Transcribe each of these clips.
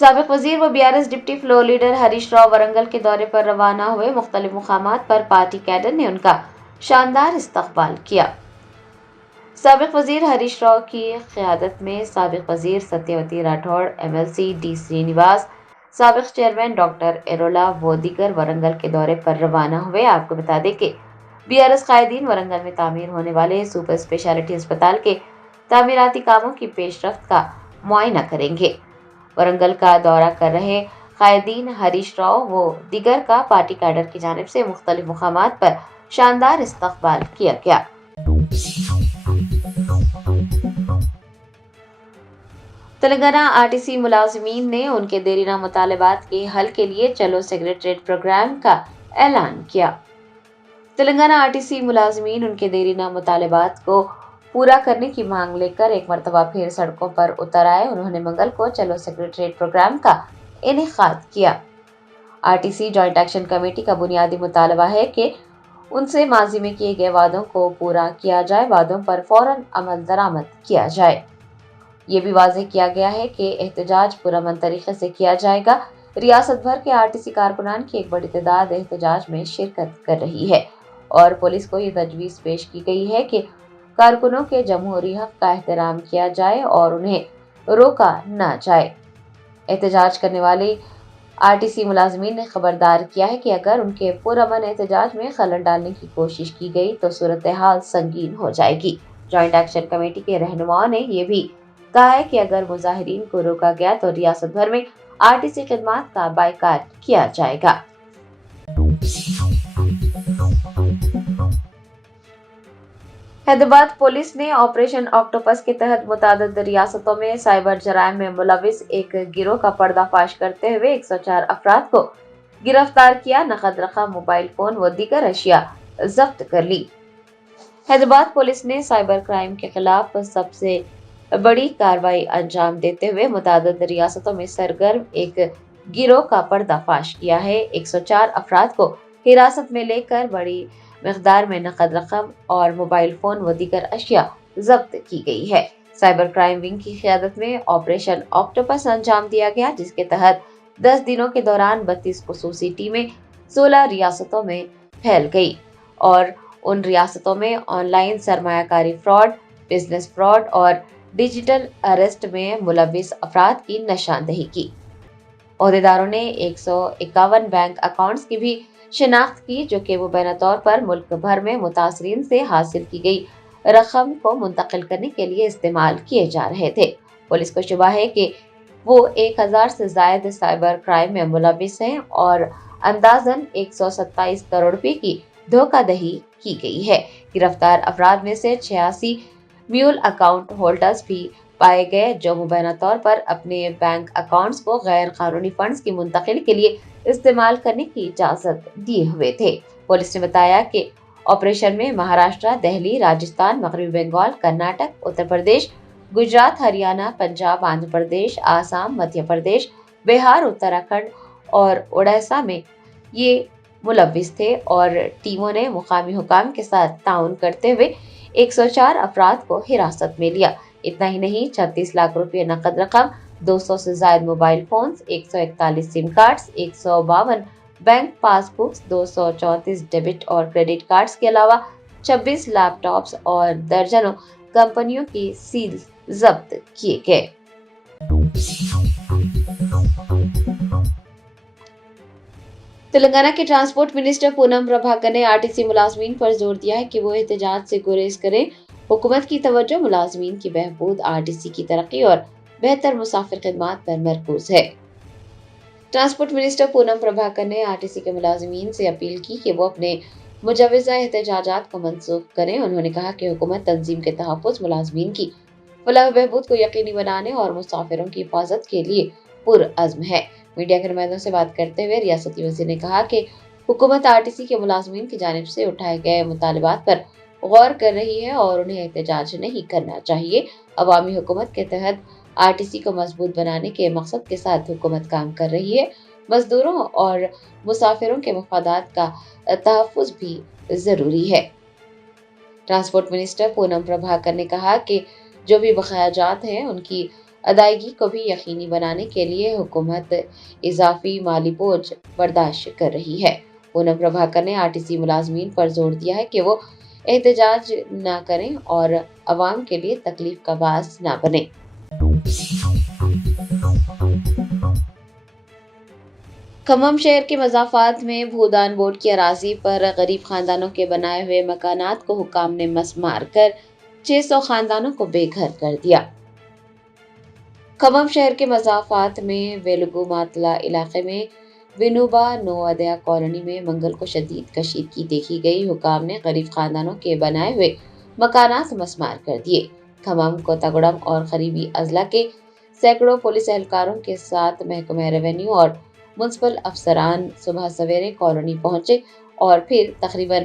سابق وزیر و BRS deputy floor leader Harish Rao Warangal کے دورے پر روانہ ہوئے۔ مختلف مقامات پر پارٹی کیڈر نے ان کا شاندار استقبال کیا۔ سابق وزیر ہریش راؤ کی قیادت میں سابق وزیر ستیہ وتی راٹھوڑ، MLC ڈی سرینیواس، سابق چیئرمین ڈاکٹر ایرولا و دیگر ورنگل کے دورے پر روانہ ہوئے۔ آپ کو بتا دیں کہ BRS قائدین ورنگل میں تعمیر ہونے والے سپر اسپیشلٹی اسپتال کے تعمیراتی کاموں کی پیش رفت کا معائنہ کریں گے۔ ورنگل کا دورہ کر رہے قائدین ہریش راؤ و دیگر کا پارٹی کیڈر کی جانب سے مختلف مقامات پر شاندار استقبال کیا گیا۔ تلنگانہ RTC ملازمین نے ان کے دیرینہ مطالبات کے حل کے لیے چلو سیکریٹریٹ پروگرام کا اعلان کیا۔ تلنگانہ RTC ملازمین ان کے دیرینہ مطالبات کو پورا کرنے کی مانگ لے کر ایک مرتبہ پھر سڑکوں پر اتر آئے۔ انہوں نے منگل کو چلو سیکریٹریٹ پروگرام کا انعقاد کیا۔ RTC جوائنٹ ایکشن کمیٹی کا بنیادی مطالبہ ہے کہ ان سے ماضی میں کیے گئے وعدوں کو پورا کیا جائے، وعدوں پر فوراً عمل درآمد کیا جائے۔ یہ بھی واضح کیا گیا ہے کہ احتجاج پرامن طریقے سے کیا جائے گا۔ ریاست بھر کے RTC کارکنان کی ایک بڑی تعداد احتجاج میں شرکت کر رہی ہے اور پولیس کو یہ تجویز پیش کی گئی ہے کہ کارکنوں کے جمہوری حق کا احترام کیا جائے اور انہیں روکا نہ جائے۔ احتجاج کرنے والے RTC ملازمین نے خبردار کیا ہے کہ اگر ان کے پرامن احتجاج میں خلل ڈالنے کی کوشش کی گئی تو صورتحال سنگین ہو جائے گی۔ جوائنٹ ایکشن کمیٹی کے رہنماؤں نے یہ بھی کہا ہے کہ اگر مظاہرین کو روکا گیا تو ریاست بھر میں RTC خدمات کا بائیکاٹ کیا جائے گا۔ حیدرآباد پولیس نے آپریشن آکٹوپس کے تحت متعدد ریاستوں میں سائبر جرائم میں ملوث ایک گروہ کا پردہ فاش کرتے ہوئے 104 افراد کو گرفتار کیا، نقد رقم، موبائل فون و دیگر اشیاء ضبط کر لی۔ حیدرآباد پولیس نے سائبر کرائم کے خلاف سب سے بڑی کارروائی انجام دیتے ہوئے متعدد ریاستوں میں سرگرم ایک گروہ کا پردہ فاش کیا ہے۔ 104 افراد کو حراست میں لے کر بڑی مقدار میں نقد رقم اور موبائل فون و دیگر اشیاء ضبط کی گئی ہے۔ سائبر کرائم ونگ کی قیادت میں آپریشن آکٹوپس انجام دیا گیا، جس کے تحت 10 دنوں کے دوران 32 خصوصی ٹیمیں 16 ریاستوں میں پھیل گئی اور ان ریاستوں میں آن لائن سرمایہ کاری فراڈ، بزنس فراڈ اور ڈیجیٹل اریسٹ میں ملوث افراد کی نشاندہی کی۔ عہدیداروں نے 151 بینک اکاؤنٹس کی بھی شناخت کی، جو کہ مبینہ طور پر ملک بھر میں متاثرین سے حاصل کی گئی رقم کو منتقل کرنے کے لیے استعمال کیے جا رہے تھے۔ پولیس کو شبہ ہے کہ وہ 1000 سے زائد سائبر کرائم میں ملوث ہیں اور اندازاً 127 کروڑ روپے کی دھوکہ دہی کی گئی ہے۔ گرفتار افراد میں سے 86 میول اکاؤنٹ ہولڈرز بھی پائے گئے، جو مبینہ طور پر اپنے بینک اکاؤنٹس کو غیر قانونی فنڈز کی منتقلی کے لیے استعمال کرنے کی اجازت دیے ہوئے تھے۔ پولیس نے بتایا کہ آپریشن میں مہاراشٹر، دہلی، راجستھان، مغربی بنگال، کرناٹک، اتر پردیش، گجرات، ہریانہ، پنجاب، آندھرا پردیش، آسام، مدھیہ پردیش، بہار، اتراکھنڈ اور اڑیسہ میں یہ ملوث تھے اور ٹیموں نے مقامی حکام کے ساتھ تعاون کرتے ہوئے 104 افراد کو حراست میں لیا۔ اتنا ہی نہیں، 36 لاکھ روپے نقد رقم، 200 سے زائد موبائل فونز، 141 سم کارڈز، 152 بینک پاس بکس، 234 ڈیبٹ اور کریڈٹ کارڈز کے علاوہ 26 لیپ ٹاپس اور درجنوں کمپنیوں کی سیلز ضبط کیے گئے۔ تلنگانہ کے ٹرانسپورٹ منسٹر پونم پربھاکر نے RTC ملازمین پر زور دیا ہے کہ وہ احتجاج سے گریز کریں۔ حکومت کی توجہ ملازمین کی بہبود، RTC کی ترقی اور بہتر مسافر خدمات پر مرکوز ہے۔ ٹرانسپورٹ منسٹر پونم پربھاکر نے RTC کے ملازمین سے اپیل کی کہ وہ اپنے مجوزہ احتجاجات کو منسوخ کریں۔ انہوں نے کہا کہ حکومت تنظیم کے تحفظ، ملازمین کی فلاح و بہبود کو یقینی بنانے اور مسافروں کی حفاظت کے لیے پرعزم ہے۔ میڈیا کے نمائندوں سے بات کرتے ہوئے ریاستی وزیر نے کہا کہ حکومت RTC کے ملازمین کی جانب سے اٹھائے گئے مطالبات پر غور کر رہی ہے اور انہیں احتجاج نہیں کرنا چاہیے۔ عوامی حکومت کے تحت RTC کو مضبوط بنانے کے مقصد کے ساتھ حکومت کام کر رہی ہے۔ مزدوروں اور مسافروں کے مفادات کا تحفظ بھی ضروری ہے۔ ٹرانسپورٹ منسٹر پونم پربھاکر نے کہا کہ جو بھی بقایا جات ہیں ان کی ادائیگی کو بھی یقینی بنانے کے لیے حکومت اضافی مالی بوجھ برداشت کر رہی ہے۔ پونم پربھاکر نے RTC ملازمین پر زور دیا ہے کہ وہ احتجاج نہ کریں اور عوام کے لیے تکلیف کا باعث نہ بنیں۔ کھمم شہر کے مضافات میں بھودان بورڈ کی اراضی پر غریب خاندانوں کے بنائے ہوئے مکانات کو حکام نے مس مار کر 600 خاندانوں کو بے گھر کر دیا۔ کھمم شہر کے مضافات میں ویلگو ماتلا علاقے میں ونوبا نوودیا کالونی میں منگل کو شدید کشیدگی دیکھی گئی۔ حکام نے غریب خاندانوں کے بنائے ہوئے مکانات مسمار کر دیے۔ کھمم، کوتاگوڑم اور قریبی اضلاع کے سینکڑوں پولیس اہلکاروں کے ساتھ محکمہ ریونیو اور میونسپل افسران صبح سویرے کالونی پہنچے اور پھر تقریباً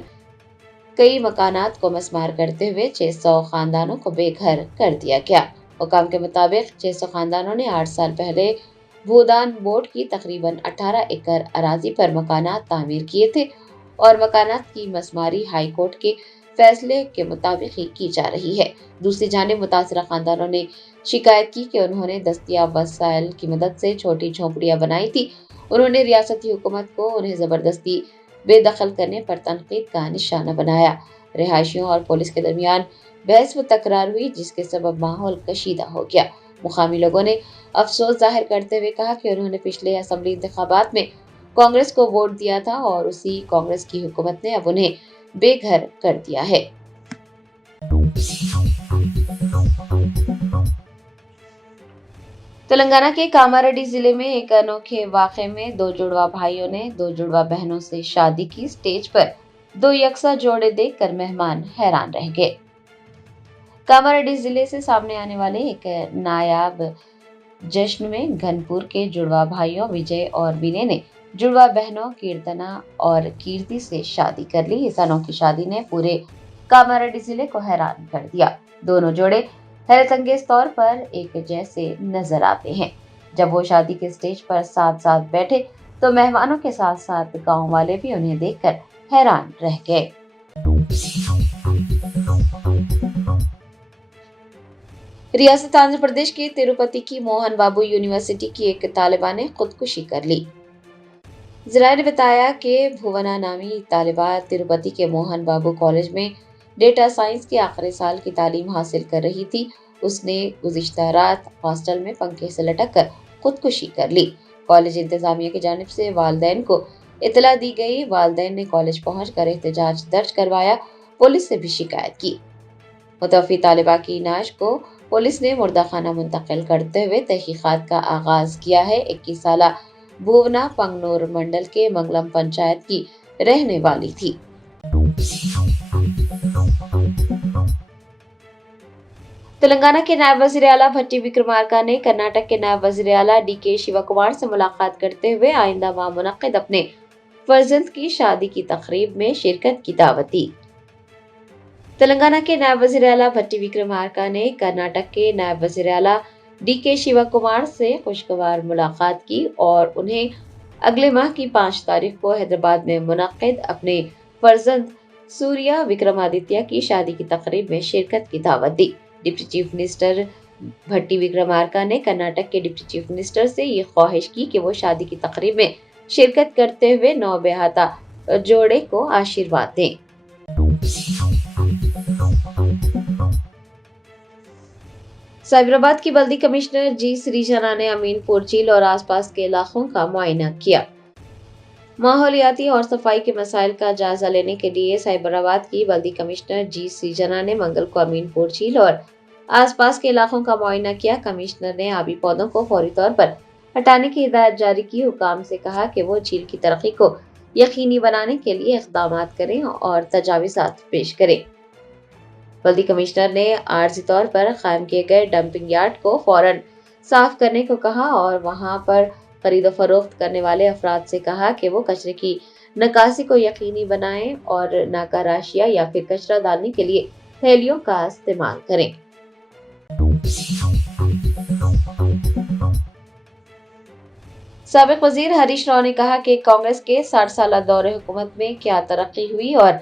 کئی مکانات کو مسمار کرتے ہوئے 600 خاندانوں کو بے گھر کر دیا گیا۔ حکام کے مطابق 600 خاندانوں نے 8 سال پہلے بھودان بورڈ کی تقریباً 18 ایکڑ اراضی پر مکانات تعمیر کیے تھے اور مکانات کی مسماری ہائی کورٹ کے فیصلے کے مطابق ہی کی جا رہی ہے۔ دوسری جانب متاثرہ خاندانوں نے شکایت کی کہ انہوں نے دستیاب وسائل کی مدد سے چھوٹی جھونپڑیاں بنائی تھی۔ انہوں نے ریاستی حکومت کو انہیں زبردستی بے دخل کرنے پر تنقید کا نشانہ بنایا۔ رہائشیوں اور پولیس کے درمیان بحث و تکرار ہوئی، جس کے سبب ماحول کشیدہ ہو گیا۔ مقامی لوگوں نے افسوس ظاہر کرتے ہوئے کہا کہ انہوں نے پچھلے اسمبلی انتخابات میں کانگریس کو ووٹ دیا تھا اور اسی کانگریس کی حکومت نے اب انہیں بے گھر کر دیا ہے۔ تلنگانہ کے کاماریڈی ضلع میں ایک انوکھے واقعے میں 2 جڑواں بھائیوں نے 2 جڑواں بہنوں سے شادی کی۔ اسٹیج پر 2 یکساں جوڑے دیکھ کر مہمان حیران رہ گئے۔ کاماریڈی ضلع سے سامنے آنے والے ایک نایاب جشن میں گھنپور کے جڑواں بھائیوں وجے اور ونے نے جڑواں بہنوں کیرتنا اور کیرتی سے شادی کر لی۔ اس انوکھی شادی نے پورے کاماریڈی ضلع کو حیران کر دیا۔ دونوں جوڑے حیرت انگیز طور پر ایک جیسے نظر آتے ہیں۔ جب وہ شادی کے اسٹیج پر ساتھ ساتھ بیٹھے تو مہمانوں کے ساتھ ساتھ گاؤں والے بھی انہیں دیکھ کر حیران رہ گئے۔ ریاست آندھرا پردیش کے تروپتی کی موہن بابو یونیورسٹی کی ایک طالبہ نے خودکشی کر لی۔ ذرائع نے بتایا کہ بھونا نامی طالبہ تروپتی کے موہن بابو کالج میں ڈیٹا سائنس کے آخری سال کی تعلیم حاصل کر رہی تھی۔ اس نے گزشتہ رات ہاسٹل میں پنکھے سے لٹک کر خودکشی کر لی۔ کالج انتظامیہ کی جانب سے والدین کو اطلاع دی گئی۔ والدین نے کالج پہنچ کر احتجاج درج کروایا، پولیس سے بھی شکایت کی۔ متوفی طالبہ کی نعش کو پولیس نے مردہ خانہ منتقل کرتے ہوئے تحقیقات کا آغاز کیا ہے۔ 21 سالہ بھونا پنگنور منڈل کے منگلم پنچایت کی رہنے والی تھی۔ تلنگانہ کے نائب وزیر اعلیٰ بھٹی وکرمارکا نے کرناٹک کے نائب وزیر اعلیٰ DK شیوا کمار سے ملاقات کرتے ہوئے آئندہ ماہ منعقد اپنے فرزند کی شادی کی تقریب میں شرکت کی دعوت دی۔ تلنگانہ کے نائب وزیر اعلیٰ بھٹی وکرمارکا نے کرناٹک کے نائب وزیر اعلیٰ DK شیوا کمار سے خوشگوار ملاقات کی اور انہیں اگلے ماہ کی 5 تاریخ کو حیدرآباد میں منعقد اپنے فرزند سوریہ وکرمادتیہ کی شادی کی تقریب میں شرکت کی دعوت دی۔ ڈپٹی چیف منسٹر بھٹی وکرمارکا نے کرناٹک کے ڈپٹی چیف منسٹر سے یہ خواہش کی کہ وہ شادی کی تقریب میں شرکت کرتے ہوئے نوبہتا جوڑے کو آشیرواد دیں۔ سائبرآباد کی بلدی کمشنر جی سریجنا نے امین پور جھیل اور آس پاس کے علاقوں کا معائنہ کیا۔ ماحولیاتی اور صفائی کے مسائل کا جائزہ لینے کے لیے سائبرآباد کی بلدی کمشنر جی سریجنا نے منگل کو امین پور جھیل اور آس پاس کے علاقوں کا معائنہ کیا۔ کمشنر نے آبی پودوں کو فوری طور پر ہٹانے کی ہدایت جاری کی۔ حکام سے کہا کہ وہ جھیل کی ترقی کو یقینی بنانے کے لیے اقدامات کریں اور تجاویزات پیش کریں۔ بلدی کمشنر نے عارضی طور پر قائم کیے گئے ڈمپنگ یارڈ کو فوراً صاف کرنے کو کہا اور وہاں پر خرید و فروخت کرنے والے افراد سے کہا کہ وہ کچرے کی نکاسی کو یقینی بنائیں اور ناکہ راشیہ یا پھر کچرا ڈالنے کے لیے تھیلیوں کا استعمال کریں۔ سابق وزیر ہریش راؤ نے کہا کہ کانگریس کے 60 سالہ دور حکومت میں کیا ترقی ہوئی اور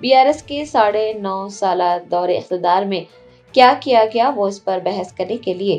BRS کے 9.5 سالہ دور اقتدار میں کیا کیا گیا، وہ اس پر بحث کرنے کے لیے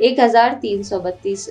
1332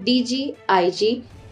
DG, IG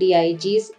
DIGs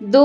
2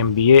MBA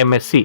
MSc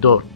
2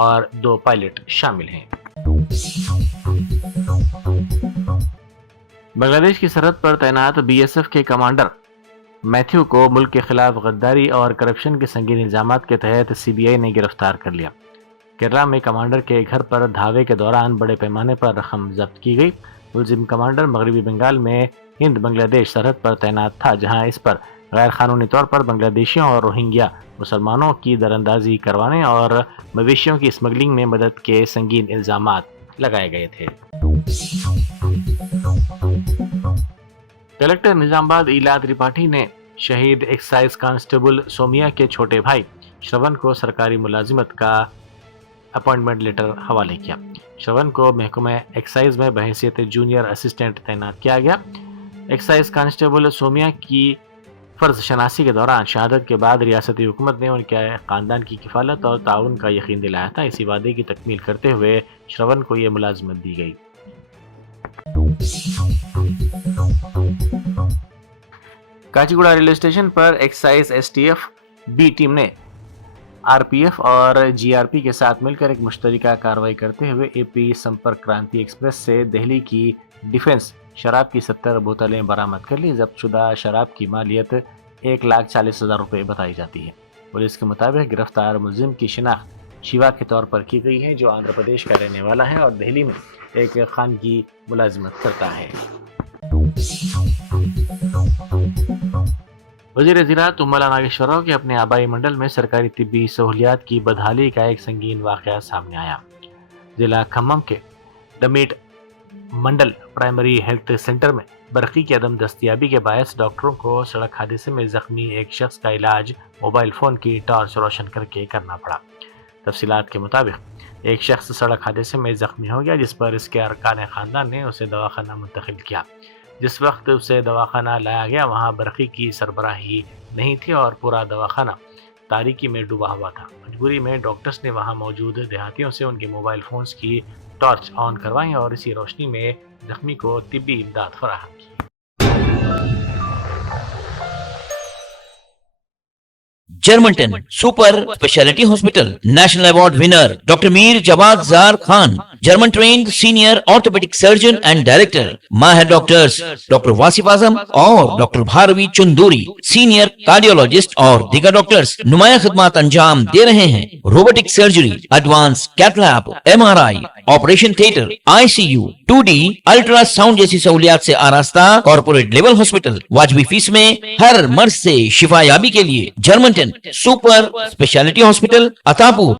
اور 2 پائلٹ شامل ہیں۔ بنگلہ دیش کی سرحد پر تعینات BSF کے کمانڈر میتھیو کو ملک کے خلاف غداری اور کرپشن کے سنگین الزامات کے تحت CBI نے گرفتار کر لیا۔ کیرلا میں کمانڈر کے گھر پر دھاوے کے دوران بڑے پیمانے پر رقم ضبط کی گئی۔ ملزم کمانڈر مغربی بنگال میں ہند بنگلہ دیش سرحد پر تعینات تھا، جہاں اس پر غیر قانونی طور پر بنگلہ دیشیوں اور روہنگیا مسلمانوں کی دراندازی کروانے اور مویشیوں کی اسمگلنگ میں مدد کے سنگین الزامات لگائے گئے تھے۔ کلکٹر نظام آباد ایلا ترپاٹھی نے شہید ایکسائز کانسٹیبل سومیا کے چھوٹے بھائی شرون کو سرکاری ملازمت کا اپوائنٹمنٹ لیٹر حوالے کیا۔ شرون کو محکمہ ایکسائز میں بحیثیت جونیئر اسسٹنٹ تعینات کیا گیا۔ ایکسائز کانسٹیبل سومیا کی فرض شناسی کے دوران شہادت کے بعد ریاستی حکومت نے ان کے خاندان کی کفالت اور تعاون کا یقین دلایا تھا۔ اسی وعدے کی تکمیل کرتے ہوئے شرون کو یہ ملازمت دی گئی۔ کاچیگوڑا ریلوے اسٹیشن پر ایکسائز STF B ٹیم نے RPF اور GRP کے ساتھ مل کر ایک مشترکہ کارروائی کرتے ہوئے AP سمپرک کرانتی ایکسپریس سے دہلی کی ڈیفنس شراب کی 70 بوتلیں برآمد کر لی۔ ضبط شدہ شراب کی مالیت 1,40,000 روپے بتائی جاتی ہے۔ پولیس کے مطابق گرفتار ملزم کی شناخت شیوا کے طور پر کی گئی ہے، جو آندھرا پردیش کا رہنے والا ہے اور دہلی میں ایک خانگی ملازمت کرتا ہے۔ وزیر زراعت املا ناگیشور راؤ کے اپنے آبائی منڈل میں سرکاری طبی سہولیات کی بدحالی کا ایک سنگین واقعہ سامنے آیا۔ ضلع کھمم کے دمیٹ منڈل پرائمری ہیلتھ سینٹر میں برقی کی عدم دستیابی کے باعث ڈاکٹروں کو سڑک حادثے میں زخمی ایک شخص کا علاج موبائل فون کی ٹارچ روشن کر کے کرنا پڑا۔ تفصیلات کے مطابق ایک شخص سڑک حادثے میں زخمی ہو گیا، جس پر اس کے ارکان خاندان نے اسے دواخانہ منتقل کیا۔ جس وقت اسے دواخانہ لایا گیا وہاں برقی کی سربراہی نہیں تھی اور پورا دواخانہ تاریکی میں ڈوبا ہوا تھا۔ مجبوری میں ڈاکٹرز نے وہاں موجود دیہاتیوں سے ان کے موبائل فونز کی ٹارچ آن کروائیں اور اسی روشنی میں زخمی کو طبی امداد فراہم کی۔ جرمنٹن super specialty hospital national award winner doctor Mir Jawad Zar Khan, German trained senior orthopedic surgeon and director, ماہر ڈاکٹرز ڈاکٹر واصف اعظم اور doctor Bharavi Chanduri, senior cardiologist اور دیگر ڈاکٹرز نمایاں خدمات انجام دے رہے ہیں۔ Robotic surgery, advance cath lab, MRI، operation theatre, ICU، 2D ultrasound جیسی سہولیات سے آراستہ کارپوریٹ لیول ہاسپٹل، واجبی فیس میں ہر مرض سے شفا یابی کے لیے جرمنٹن سپر اسپیشلٹی ہاسپٹل، عطاپور۔